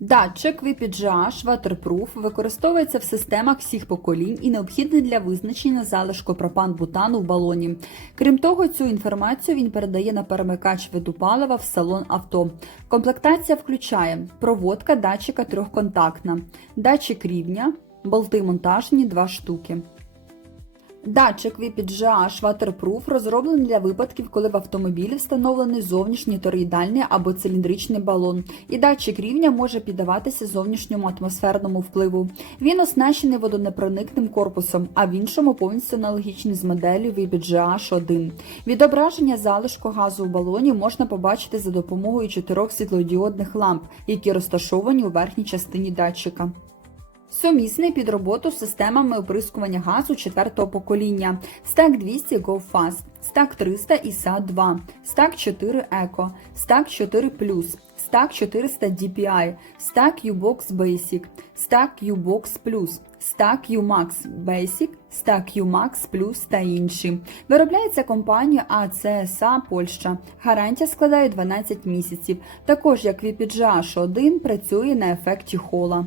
Датчик VPGH Waterproof використовується в системах всіх поколінь і необхідний для визначення залишку пропан-бутану в балоні. Крім того, цю інформацію він передає на перемикач виду палива в салон авто. Комплектація включає проводка датчика трьохконтактна, датчик рівня, болти монтажні 2 штуки. Датчик VPGH Waterproof розроблений для випадків, коли в автомобілі встановлений зовнішній тороїдальний або циліндричний балон, і датчик рівня може піддаватися зовнішньому атмосферному впливу. Він оснащений водонепроникним корпусом, а в іншому повністю аналогічний з моделлю VPGH-1. Відображення залишку газу у балоні можна побачити за допомогою чотирьох світлодіодних ламп, які розташовані у верхній частині датчика. Сумісний під роботу з системами оприскування газу четвертого покоління Stack 200 Go Fast, Stack 300 і SAT 2, Stack 4 Eco, Stack 4 Plus, Stack 400 DPI, Stack U-Box Basic, Stack U-Box Plus, Stack U-Max Basic, Stack U-Max Plus та інші. Виробляється компанією ACSA Польща. Гарантія складає 12 місяців. Також як VPGH 1 працює на ефекті хола.